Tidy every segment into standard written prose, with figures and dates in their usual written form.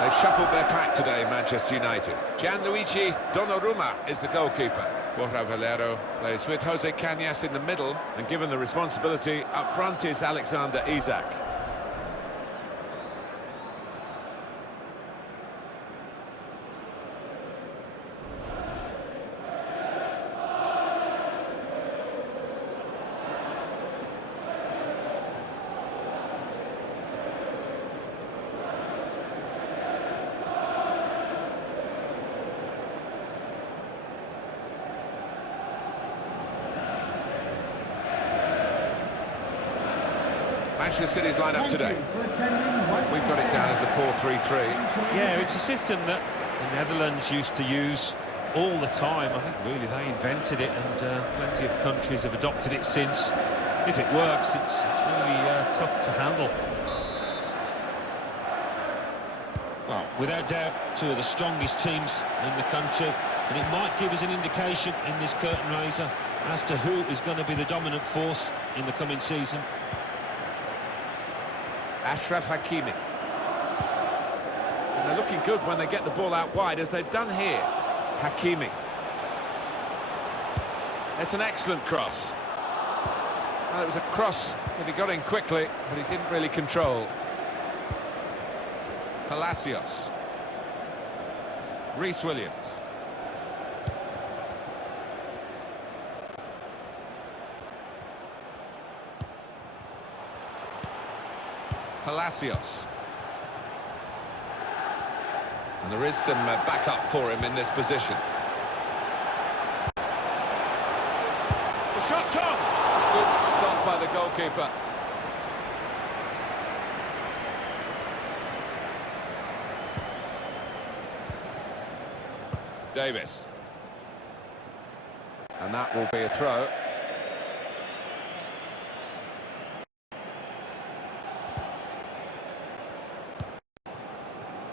They've shuffled their pack today, Manchester United. Gianluigi Donnarumma is the goalkeeper. Borja Valero plays with Jose Cañas in the middle, and given the responsibility, up front is Alexander Isak. Manchester City's line-up today. We've got it down as a 4-3-3. Yeah, it's a system that the Netherlands used to use all the time. I think really they invented it, and plenty of countries have adopted it since. If it works, it's really tough to handle. Well, without doubt, two of the strongest teams in the country, and it might give us an indication in this curtain raiser as to who is going to be the dominant force in the coming season. Achraf Hakimi. And they're looking good when they get the ball out wide, as they've done here. Hakimi. It's an excellent cross. Well, it was a cross that he got in quickly, but he didn't really control. Palacios. Reece Williams. Palacios. And there is some backup for him in this position. The shot's on! Good stop by the goalkeeper. Davis. And that will be a throw.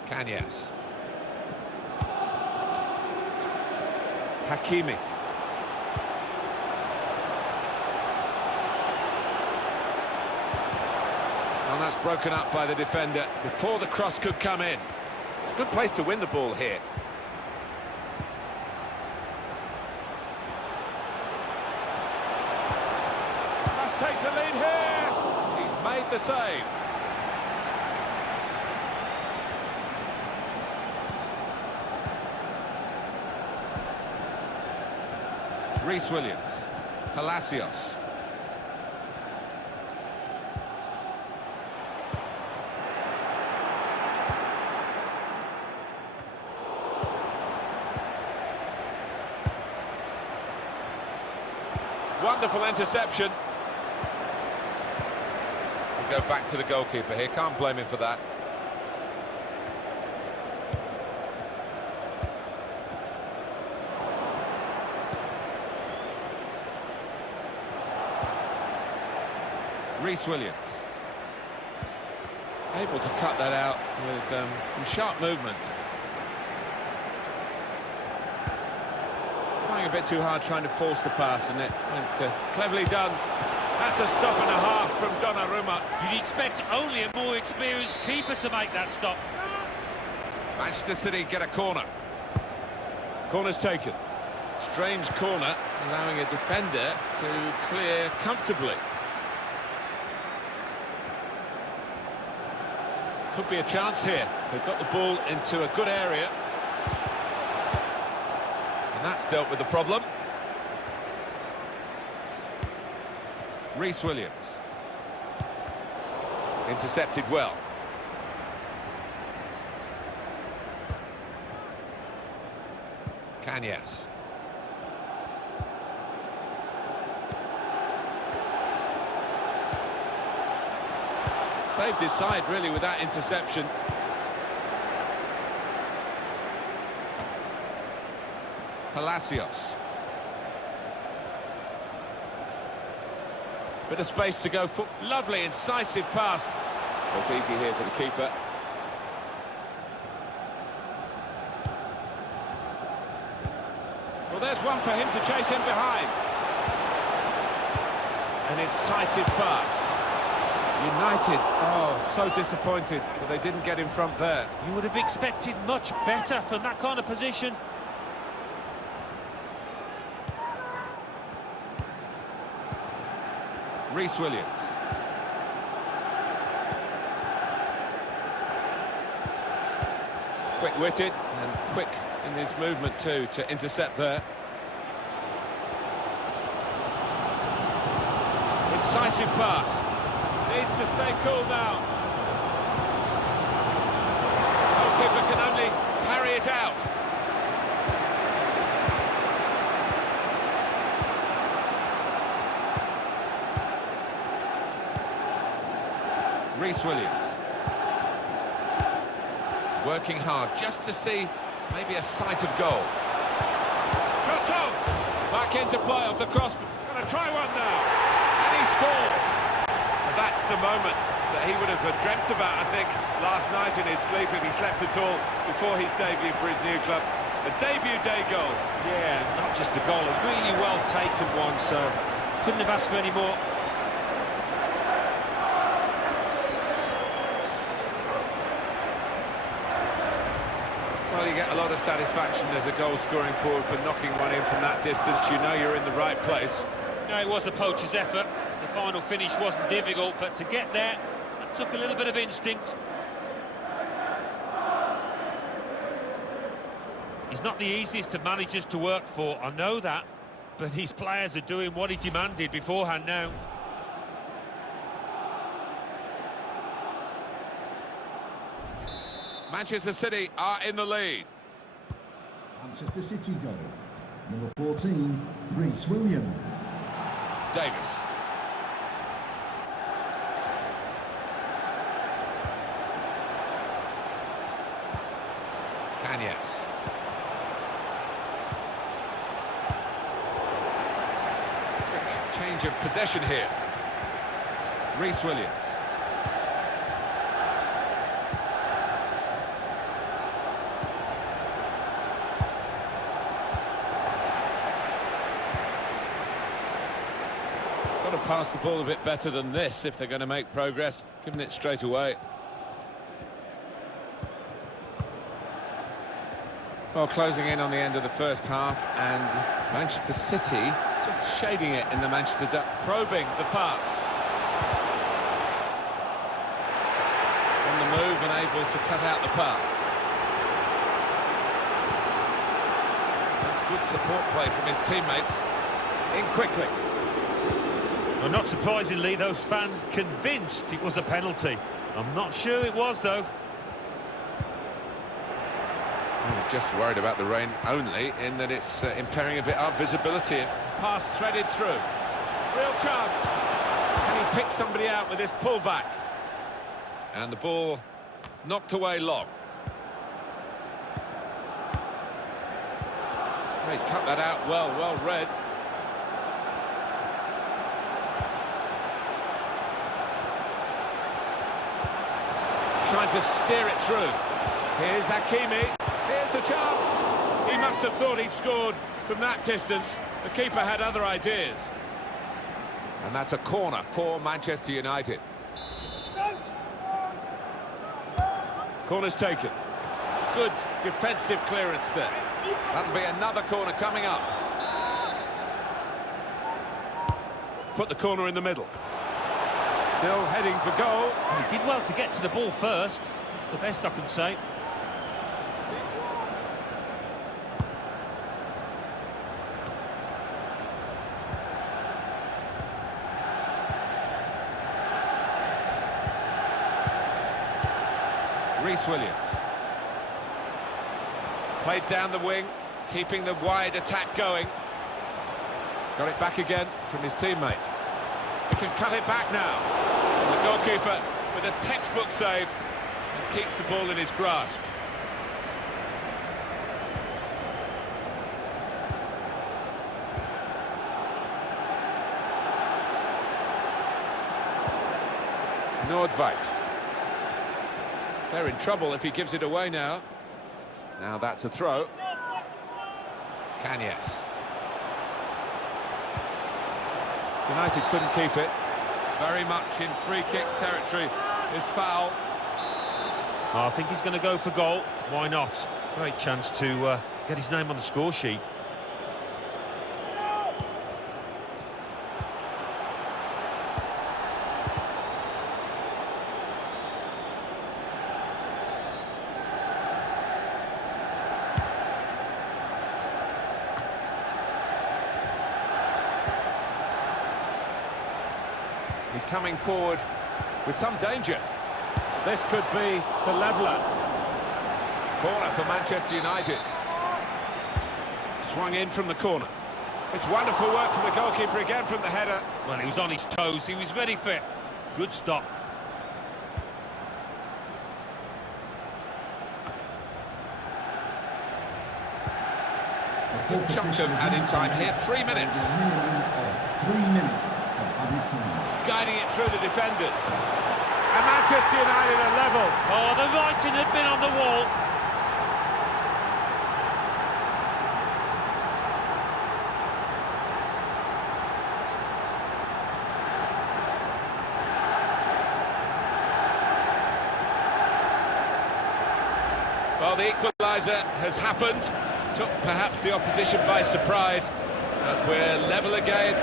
Cañas. Hakimi. And that's broken up by the defender before the cross could come in. It's a good place to win the ball here. Must take the lead here. He's made the save. Reece Williams. Palacios. Wonderful interception. We'll go back to the goalkeeper here. Can't blame him for that. Reece Williams. Able to cut that out with some sharp movement. Trying a bit too hard, trying to force the pass, and it went cleverly done. That's a stop and a half from Donnarumma. You'd expect only a more experienced keeper to make that stop. Manchester City get a corner. Corner's taken. Strange corner, allowing a defender to clear comfortably. Could be a chance here. They've got the ball into a good area. And that's dealt with the problem. Reece Williams. Intercepted well. Cañas. Saved his side, really, with that interception. Palacios. Bit of space to go for. Lovely, incisive pass. It's easy here for the keeper. Well, there's one for him to chase him behind. An incisive pass. United, oh, so disappointed that they didn't get in front there. You would have expected much better from that kind of position. Reece Williams. Quick-witted and quick in his movement too to intercept there. Incisive pass. Needs to stay cool now. Goalkeeper can only parry it out. Reece Williams. Working hard just to see maybe a sight of goal. Shot on! Back into play off the cross. Gonna try one now. And he scores. And that's the moment that he would have dreamt about, I think, last night in his sleep, if he slept at all, before his debut for his new club. A debut day goal. Yeah, not just a goal, a really well taken one, so couldn't have asked for any more. Well, you get a lot of satisfaction as a goal-scoring forward for knocking one in from that distance. You know you're in the right place. No, it was a poacher's effort. The final finish wasn't difficult, but to get there, that took a little bit of instinct. He's not the easiest of managers to work for, I know that, but his players are doing what he demanded beforehand now. Manchester City are in the lead. Manchester City goal. Number 14, Reece Williams. Davis. Kanyas. Quick change of possession here. Reece Williams. Got to pass the ball a bit better than this if they're going to make progress, giving it straight away. Well, closing in on the end of the first half, and Manchester City just shading it in the Manchester Derby, probing the pass. On the move and able to cut out the pass. That's good support play from his teammates. In quickly. Well, not surprisingly, those fans convinced it was a penalty. I'm not sure it was, though. Oh, just worried about the rain only, in that it's impairing a bit our visibility. Pass threaded through. Real chance. Can he pick somebody out with this pullback? And the ball knocked away long. He's cut that out well read. Trying to steer it through. Here's Hakimi. Here's the chance. He must have thought he'd scored from that distance. The keeper had other ideas. And that's a corner for Manchester United. Corner's taken. Good defensive clearance there. That'll be another corner coming up. Put the corner in the middle. Still heading for goal. He did well to get to the ball first. That's the best I can say. Reece Williams. Played down the wing, keeping the wide attack going. Got it back again from his teammate. He can cut it back now. And the goalkeeper with a textbook save and keeps the ball in his grasp. Nordveit. They're in trouble if he gives it away now. Now that's a throw. Kanyas. United couldn't keep it. Very much in free-kick territory, this foul. I think he's going to go for goal. Why not? Great chance to get his name on the score sheet. He's coming forward with some danger. This could be the leveller. Corner for Manchester United. Swung in from the corner. It's wonderful work from the goalkeeper again from the header. Well, he was on his toes. He was ready for it. Good stop. Chunk of added time here, 3 minutes. A minimum of 3 minutes of added time. Guiding it through the defenders. And Manchester United are level. Oh, the writing had been on the wall. Well, the equaliser has happened. Took perhaps the opposition by surprise. But we're level again.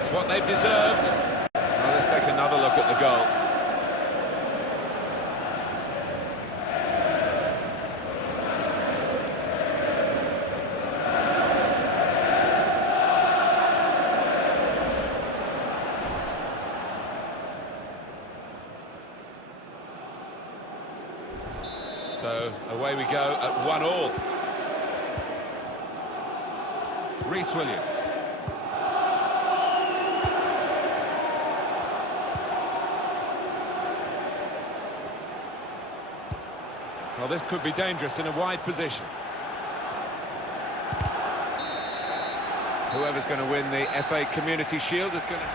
It's what they've deserved. Well, let's take another look at the goal. So away we go at 1-1. Reece Williams. Well, this could be dangerous in a wide position. Whoever's going to win the FA Community Shield is going to...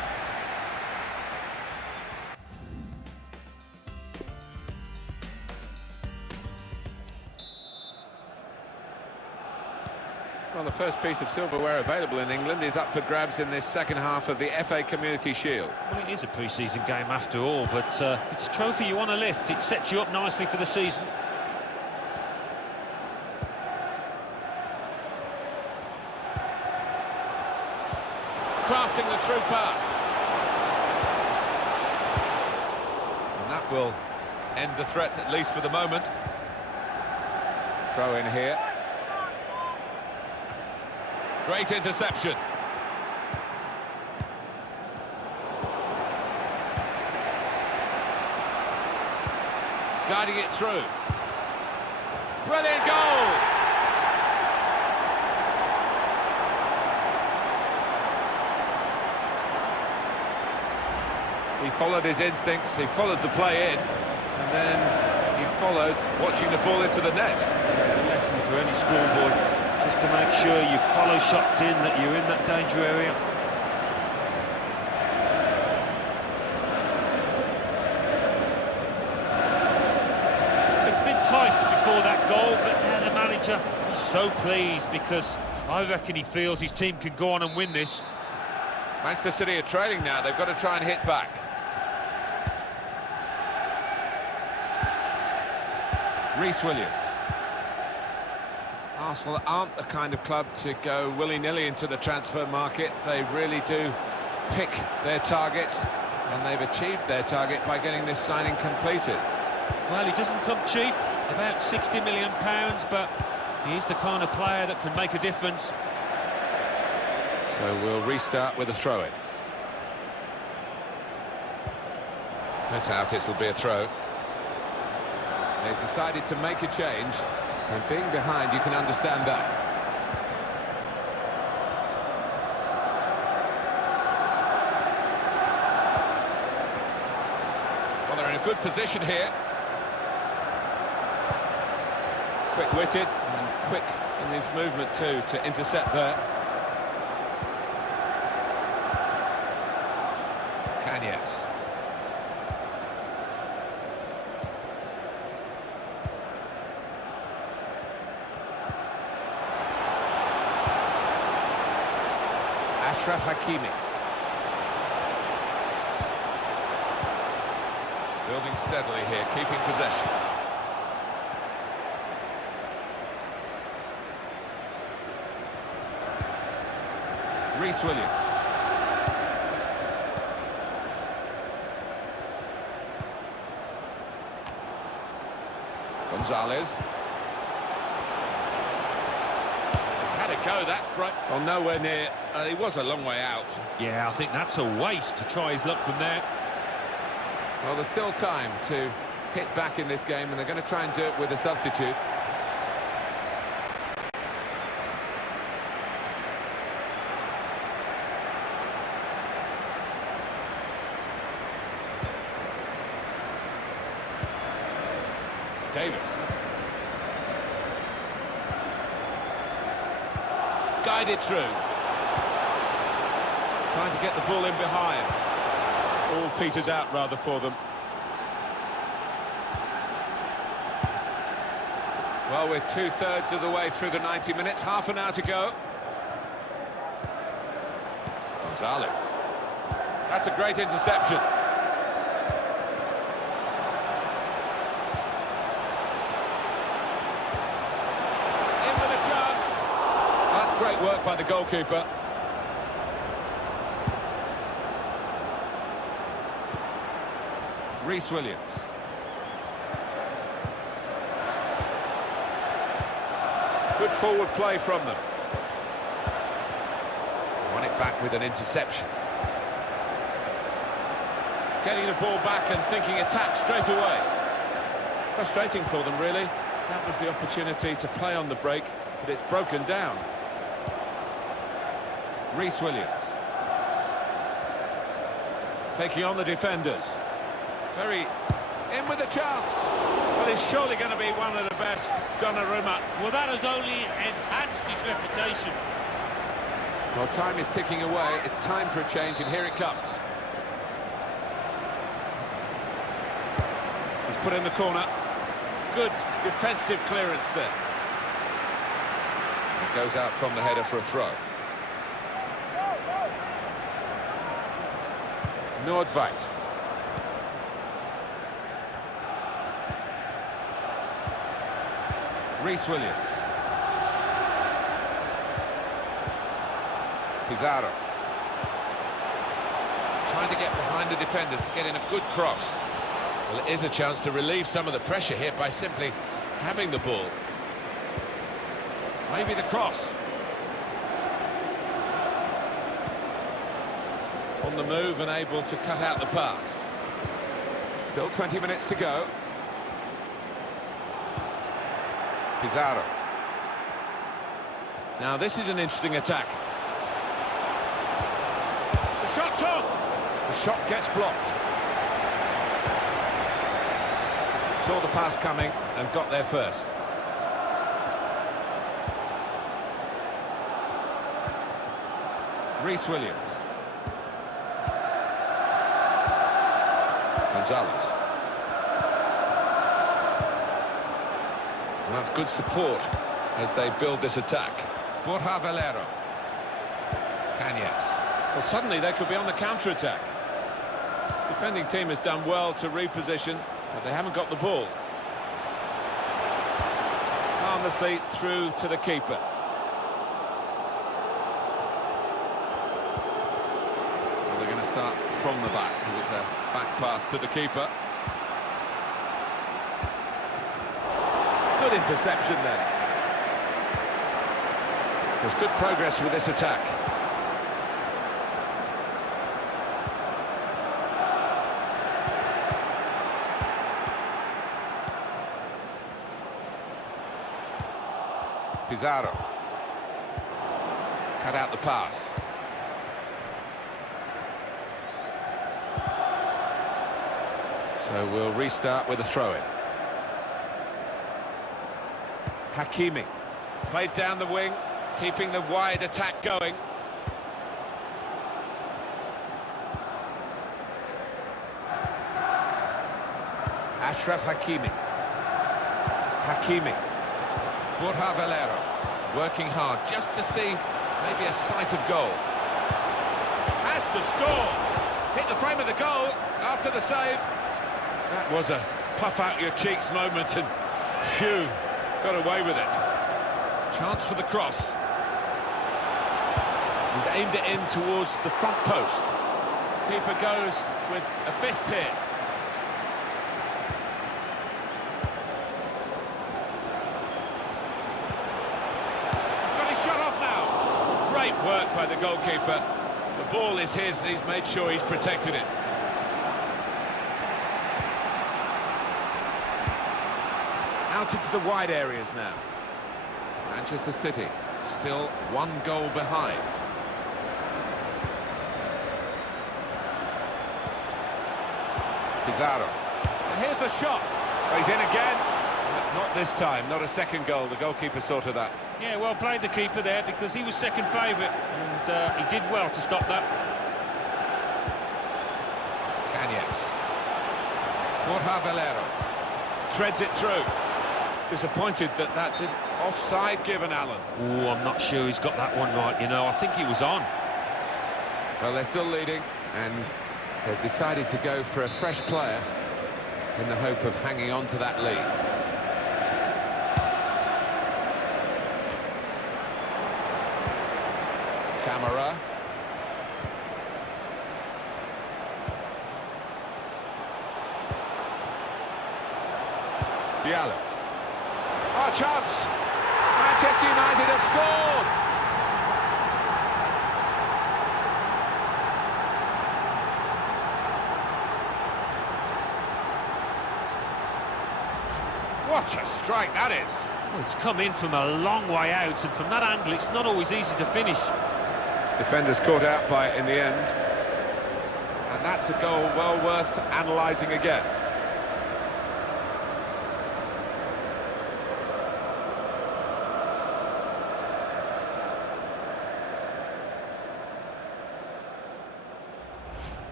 Well, the first piece of silverware available in England is up for grabs in this second half of the FA Community Shield. Well, it is a pre-season game after all, but it's a trophy you want to lift. It sets you up nicely for the season. Crafting the through pass. And that will end the threat, at least for the moment. Throw in here. Great interception. Guiding it through. Brilliant goal! He followed his instincts, he followed the play in, and then he followed watching the ball into the net. Yeah, a lesson for any schoolboy. Just to make sure you follow shots in, that you're in that danger area. It's been tight before that goal, but now the manager is so pleased because I reckon he feels his team can go on and win this. Manchester City are trailing now, they've got to try and hit back. Reece Williams. Arsenal aren't the kind of club to go willy-nilly into the transfer market. They really do pick their targets, and they've achieved their target by getting this signing completed. Well, he doesn't come cheap, about £60 million, but he's the kind of player that can make a difference. So we'll restart with a throw-in. That's out, it'll be a throw. They've decided to make a change. And being behind, you can understand that. Well, they're in a good position here. Quick-witted and quick in his movement too to intercept there. Kanyas. Ashraf Hakimi. Building steadily here, keeping possession. Reece Williams. Gonzalez. He's had a go, that's bright. Well, nowhere near. He was a long way out. Yeah, I think that's a waste to try his luck from there. Well, there's still time to hit back in this game, and they're going to try and do it with a substitute. Davis. Guided through. Trying to get the ball in behind. All peters out rather for them. Well, we're two-thirds of the way through the 90 minutes, half an hour to go. Gonzalez. That's a great interception. In with a chance. That's great work by the goalkeeper. Reece Williams. Good forward play from them. Won it back with an interception. Getting the ball back and thinking attack straight away. Frustrating for them, really. That was the opportunity to play on the break, but it's broken down. Reece Williams. Taking on the defenders. Very in with a chance. Well, he's surely going to be one of the best. Donnarumma. Well, that has only enhanced his reputation. Well, time is ticking away. It's time for a change, and here it comes. He's put in the corner. Good defensive clearance there. It goes out from the header for a throw. Nordveit. Reece Williams. Pizarro. Trying to get behind the defenders to get in a good cross. Well, it is a chance to relieve some of the pressure here by simply having the ball. Maybe the cross. On the move and able to cut out the pass. Still 20 minutes to go. Pizarro. Now this is an interesting attack. The shot's on! The shot gets blocked. Saw the pass coming and got there first. Reece Williams. Gonzalez. And that's good support as they build this attack. Borja Valero. Cañas. Well, suddenly they could be on the counter-attack. Defending team has done well to reposition, but they haven't got the ball. Harmlessly through to the keeper. Well, they're going to start from the back. It's a back pass to the keeper. Good interception there. There's good progress with this attack. Pizarro. Cut out the pass. So we'll restart with a throw-in. Hakimi. Played down the wing, keeping the wide attack going. Achraf Hakimi. Hakimi. Borja Valero. Working hard just to see maybe a sight of goal. Has to score. Hit the frame of the goal after the save. That was a puff-out-your-cheeks moment, and phew, got away with it. Chance for the cross. He's aimed it in towards the front post. Keeper goes with a fist here. Got his shot off now. Great work by the goalkeeper. The ball is his, and he's made sure he's protected it. Out into the wide areas now. Manchester City still 1 goal behind. Pizarro. And here's the shot. Oh, he's in again. Not this time, not a second goal. The goalkeeper sorted that. Yeah, well played the keeper there, because he was second favourite, and he did well to stop that. Cañas. Borja Valero. Threads it through. Disappointed that that didn't offside given, Alan. Oh, I'm not sure he's got that one right, you know. I think he was on. Well, they're still leading, and they've decided to go for a fresh player in the hope of hanging on to that lead. Camara. Diallo. Oh, chance! Manchester United have scored! What a strike that is! Well, it's come in from a long way out, and from that angle it's not always easy to finish. Defenders caught out by it in the end. And that's a goal well worth analysing again.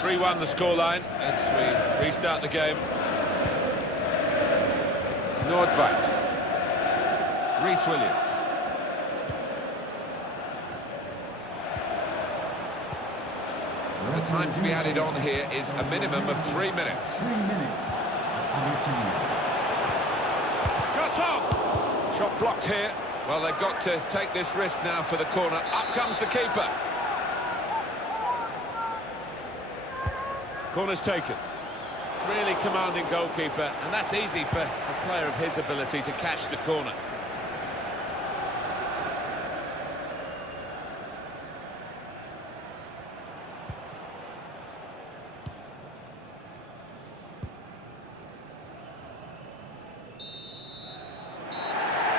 (3-1) the scoreline as we restart the game. Nordveit. Reece Williams. The time to be added on here is a minimum of 3 minutes. 3 minutes. Added time. Shot on! Shot blocked here. Well, they've got to take this risk now for the corner. Up comes the keeper. Corner's taken. Really commanding goalkeeper, and that's easy for a player of his ability to catch the corner.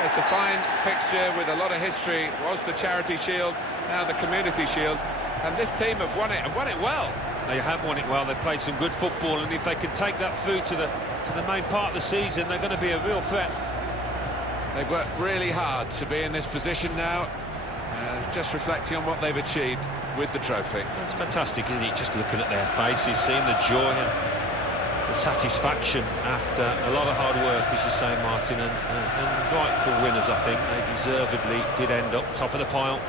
It's a fine fixture with a lot of history. It was the Charity Shield, now the Community Shield, and this team have won it, and won it well. They have won it well. They've played some good football, and if they can take that through to the main part of the season, they're going to be a real threat. They've worked really hard to be in this position now, just reflecting on what they've achieved with the trophy. It's fantastic, isn't it? Just looking at their faces, seeing the joy and the satisfaction after a lot of hard work, as you say, Martin, and rightful winners. I think they deservedly did end up top of the pile.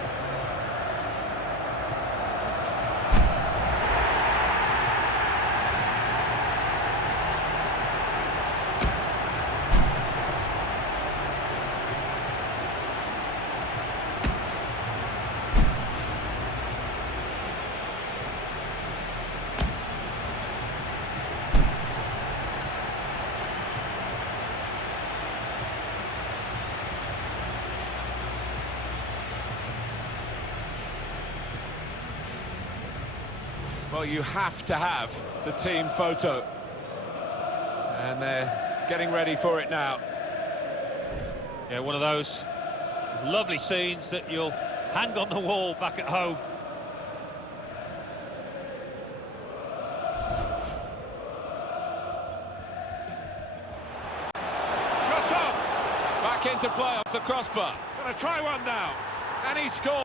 Well, you have to have the team photo. And they're getting ready for it now. Yeah, one of those lovely scenes that you'll hang on the wall back at home. Shot on! Back into play off the crossbar. Gonna try one now. And he scores.